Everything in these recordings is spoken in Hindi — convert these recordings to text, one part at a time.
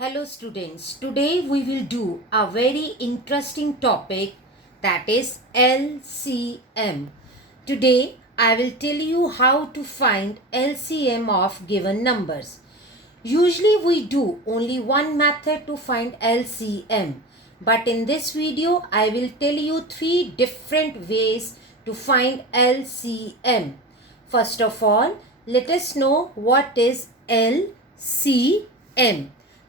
Hello students, today we will do a very interesting topic, that is LCM. Today I will tell you how to find LCM of given numbers. Usually we do only one method to find LCM, but in this video I will tell you three different ways to find LCM. First of all, let us know what is LCM.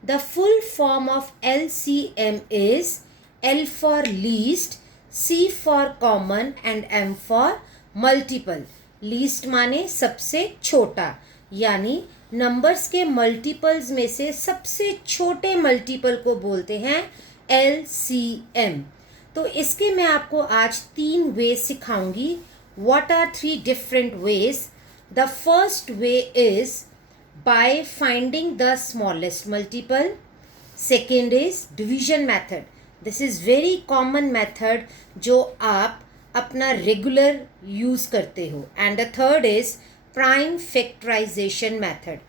The full form of LCM is L for least, C for common and M for multiple. Least माने सबसे छोटा, यानी नंबर्स के मल्टीपल्स में से सबसे छोटे मल्टीपल को बोलते हैं LCM. तो इसके मैं आपको आज 3 वे सिखाऊंगी. What are 3 different ways? The first way is by finding the smallest multiple. Second is division method. This is very common method जो आप अपना रेगुलर यूज करते हो. And the third is prime factorisation method.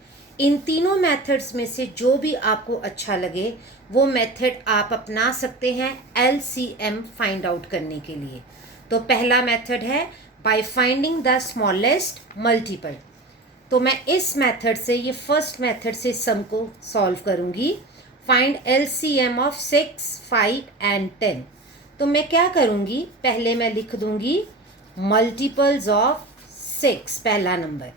इन तीनों मेथड्स में से जो भी आपको अच्छा लगे वो मेथड आप अपना सकते हैं LCM फाइंड आउट करने के लिए. तो पहला मेथड है by finding the smallest multiple. तो मैं इस मेथड से, ये फर्स्ट मेथड से सम को सॉल्व करूंगी. Find LCM of 6, 5 and 10. तो मैं क्या करूंगी, पहले मैं लिख दूंगी मल्टीपल्स ऑफ 6. पहला नंबर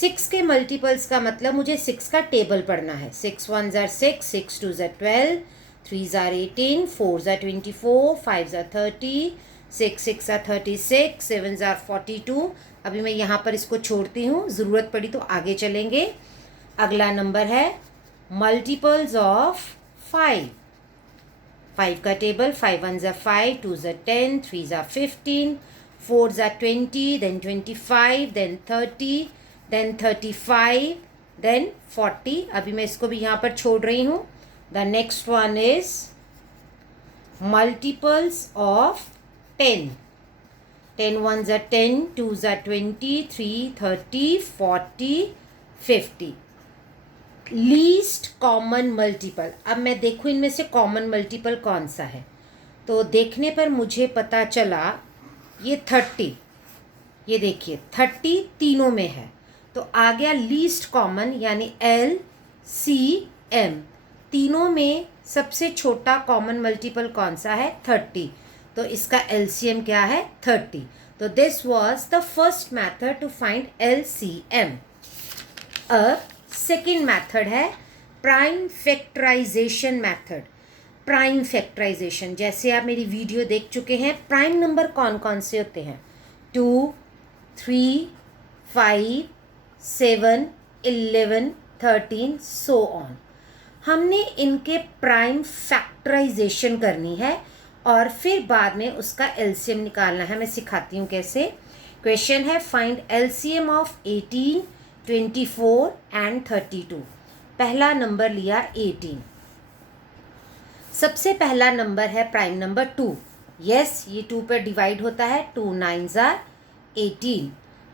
6 के मल्टीपल्स का मतलब मुझे 6 का टेबल पढ़ना है. 6 1s are 6, 6 2s are 12, 3s are 18, 4s are 24, 5s are 30, 6 6 are 36, 7s are 42. अभी मैं यहाँ पर इसको छोड़ती हूँ, ज़रूरत पड़ी तो आगे चलेंगे. अगला नंबर है मल्टीपल्स ऑफ 5. 5 का table 5 1s are 5, 2s are 10, 3s are 15, 4s are 20, then 25, then 30, then 35, then 40. अभी मैं इसको भी यहाँ पर छोड़ रही हूँ. The next one is multiples of 10. 10 1s are 10, 2s are 20, 3 30, 40, 50. Least common multiple. अब मैं देखूँ इनमें से कॉमन मल्टीपल कौन सा है. तो देखने पर मुझे पता चला ये 30. ये देखिए 30 तीनों में है. तो आ गया लीस्ट कॉमन यानी LCM. तीनों में सबसे छोटा कॉमन मल्टीपल कौन सा है, 30. तो इसका LCM क्या है, 30. तो this was the first method to find LCM. अब सेकेंड मेथड है prime factorisation method. Prime factorisation, जैसे आप मेरी वीडियो देख चुके हैं, प्राइम नंबर कौन कौन से होते हैं, 2 3 5 7 11 13 सो ऑन. हमने इनके प्राइम फैक्टराइजेशन करनी है और फिर बाद में उसका LCM निकालना है. मैं सिखाती हूँ कैसे. क्वेश्चन है फाइंड LCM ऑफ 18, 24 एंड 32. पहला नंबर लिया 18. सबसे पहला नंबर है प्राइम नंबर 2. यस, ये 2 पर डिवाइड होता है. 2 9s are 18.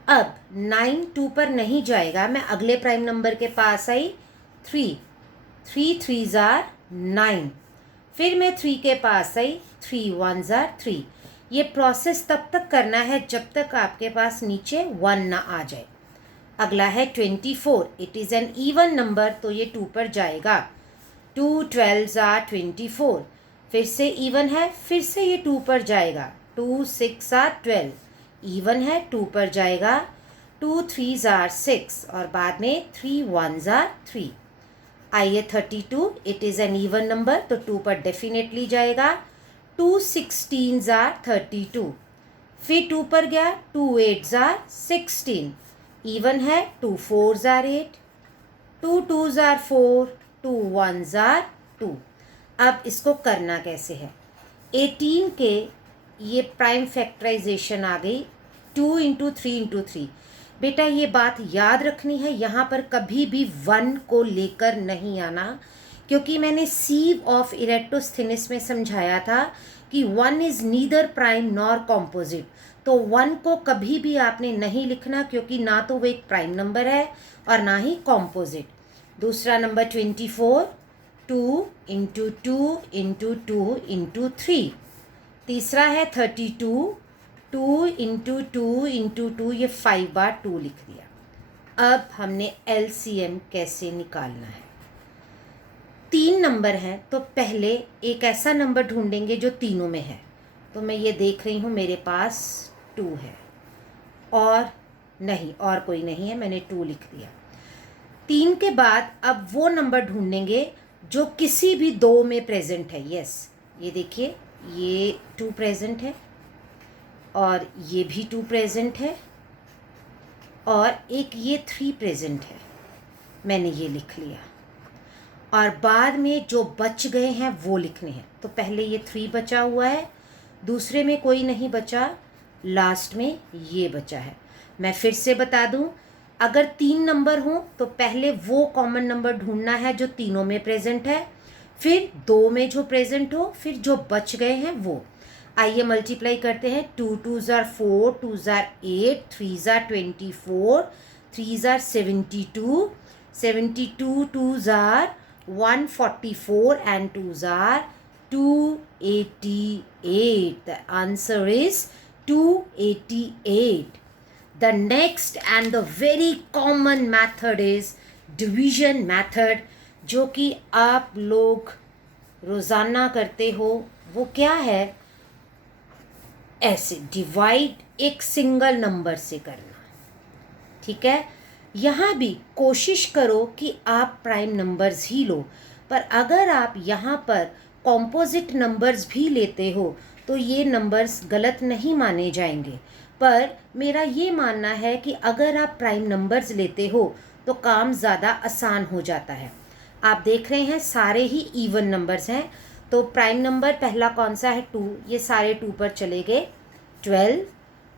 अब 9 2 पर नहीं जाएगा, मैं अगले प्राइम नंबर के पास आई. 3 3s are 9. फिर मैं 3 के पास आई. 3 1s are 3. ये प्रोसेस तब तक करना है जब तक आपके पास नीचे 1 ना आ जाए. अगला है 24. It is an even number, तो ये 2 पर जाएगा. 2 12s are 24. फिर से इवन है, फिर से ये 2 पर जाएगा. 2 6 are 12. इवन है, 2 पर जाएगा. 2 3s are 6 और बाद में 3 1s are 3. आइए 32. It is an even number, तो 2 पर डेफिनेटली जाएगा. 2 16s are 32. फिर 2 पर गया. 2 8s are 16. इवन है. 2 4s are 8, 2 2s are 4, 2 1s are 2. अब इसको करना कैसे है. 18 के ये प्राइम फैक्टराइजेशन आ गई. 2 × 3 × 3. बेटा ये बात याद रखनी है, यहाँ पर कभी भी 1 को लेकर नहीं आना, क्योंकि मैंने सीव ऑफ इरेक्टोस्थेनिस में समझाया था कि 1 is neither prime nor composite. तो 1 को कभी भी आपने नहीं लिखना, क्योंकि ना तो वो एक प्राइम नंबर है और ना ही कॉम्पोजिट. दूसरा नंबर 24. 2 into 2 into 2 into 3। तीसरा है 32, 2 इंटू 2 इंटू 2, ये 5 बार 2 लिख दिया। अब हमने LCM कैसे निकालना है। 3 नंबर हैं तो पहले एक ऐसा नंबर ढूंढेंगे जो तीनों में है। तो मैं ये देख रही हूँ मेरे पास 2 है और नहीं, और कोई नहीं है, मैंने 2 लिख दिया। 3 के बाद अब वो नंबर ढूंढेंगे जो किसी भी 2 में प्रेजेंट है। यस, ये देखिए, ये 2 प्रेजेंट है और ये भी 2 प्रेजेंट है और एक ये 3 प्रेजेंट है। मैंने ये लिख लिया और बाद में जो बच गए हैं वो लिखने हैं। तो पहले ये 3 बचा हुआ है, दूसरे में कोई नहीं बचा, लास्ट में ये बचा है। मैं फिर से बता दूं, अगर 3 नंबर हों तो पहले वो कॉमन नंबर ढूंढना है जो तीनों में प्रेजेंट है, फिर 2 में जो प्रेजेंट हो, फिर जो बच गए हैं वो। आइए मल्टीप्लाई करते हैं। 2 2 ज़ार 4, 2 ज़ार 8, 3 ज़ार 24, 3 ज़ार 72, 72 2 ज़ार 144 and 2s are 288. The answer is 288. The next and the very common method is division method, जो कि आप लोग रोज़ाना करते हो। वो क्या है? ऐसे डिवाइड एक सिंगल नंबर से करना, ठीक है। यहाँ भी कोशिश करो कि आप प्राइम नंबर्स ही लो, पर अगर आप यहाँ पर कॉम्पोजिट नंबर्स भी लेते हो तो ये नंबर्स गलत नहीं माने जाएंगे। पर मेरा ये मानना है कि अगर आप प्राइम नंबर्स लेते हो तो काम ज़्यादा आसान हो जाता है। आप देख रहे हैं सारे ही इवन नंबर्स हैं, तो प्राइम नंबर पहला कौन सा है? 2, ये सारे 2 पर चले गए। 12,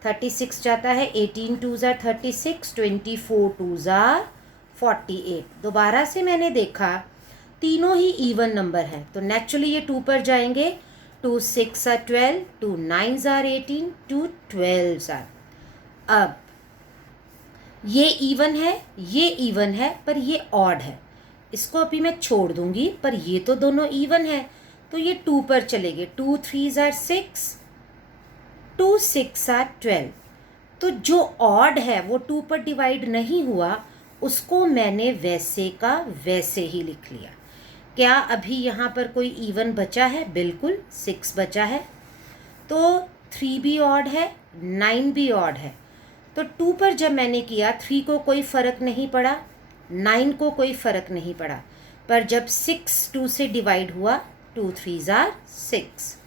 36 जाता है, 18 2 ज़ार 36, 24 2 ज़ार 48। दोबारा से मैंने देखा तीनों ही इवन नंबर हैं, तो नेचुरली ये 2 पर जाएंगे। 2 6 ज़ार 12, 2 9 ज़ार 18, 2 12 ज़ार। अब ये इवन है, ये इवन है, पर ये ऑड है, इसको अभी मैं छोड़ दूंगी। पर ये तो दोनों इवन है, तो ये 2 पर चलेंगे। 2 3 ज़ार 6, 2 6 ज़ार 12। तो जो ऑड है वो 2 पर डिवाइड नहीं हुआ, उसको मैंने वैसे का वैसे ही लिख लिया। क्या अभी यहाँ पर कोई इवन बचा है? बिल्कुल, 6 बचा है। तो 3 भी ऑड है, 9 भी ऑड है। तो 2 पर जब मैंने किया, 3 को कोई फ़र्क नहीं पड़ा, 9 को कोई फ़र्क नहीं पड़ा। पर जब 6 2 से डिवाइड हुआ, 2 3 ज़ार 6।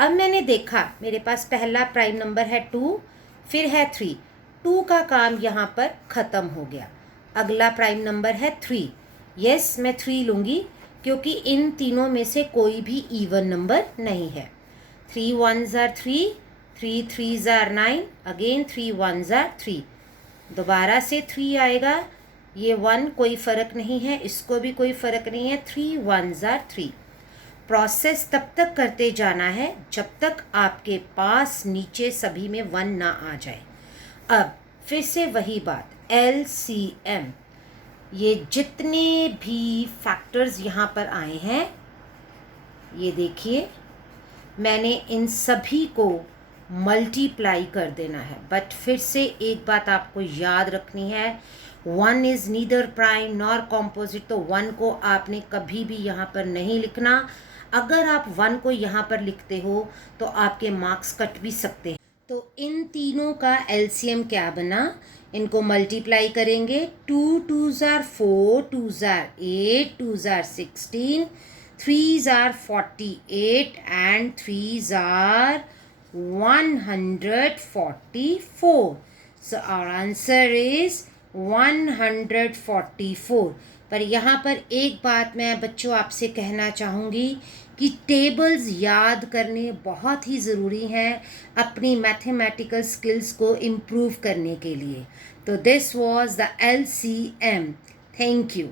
अब मैंने देखा मेरे पास पहला प्राइम नंबर है 2, फिर है 3। 2 का काम यहाँ पर ख़त्म हो गया। अगला प्राइम नंबर है 3। यस, मैं 3 लूँगी क्योंकि इन तीनों में से कोई भी इवन नंबर नहीं है। 3 1 ज़ार 3, 3 3 ज़ार 9, अगेन 3 1 ज़ार 3। दोबारा से 3 आएगा, ये 1 कोई फ़र्क नहीं है, इसको भी कोई फ़र्क नहीं है। 3 1 ज़ार 3। प्रोसेस तब तक करते जाना है जब तक आपके पास नीचे सभी में 1 ना आ जाए। अब फिर से वही बात, LCM, ये जितने भी फैक्टर्स यहाँ पर आए हैं, ये देखिए, मैंने इन सभी को मल्टीप्लाई कर देना है। बट फिर से एक बात आपको याद रखनी है, 1 is neither prime nor composite, तो 1 को आपने कभी भी यहाँ पर नहीं लिखना। अगर आप 1 को यहाँ पर लिखते हो तो आपके मार्क्स कट भी सकते हैं। तो इन तीनों का LCM क्या बना? इनको मल्टीप्लाई करेंगे। 2 2 ज़ार 4, 2 ज़ार 8, 2 ज़ार 16, 3 ज़ार 48 and 3 tsar 144. So our answer is 144. पर यहाँ पर एक बात मैं बच्चों आपसे कहना चाहूँगी कि टेबल्स याद करने बहुत ही ज़रूरी हैं अपनी मैथमेटिकल स्किल्स को इम्प्रूव करने के लिए। तो this was the LCM. Thank you.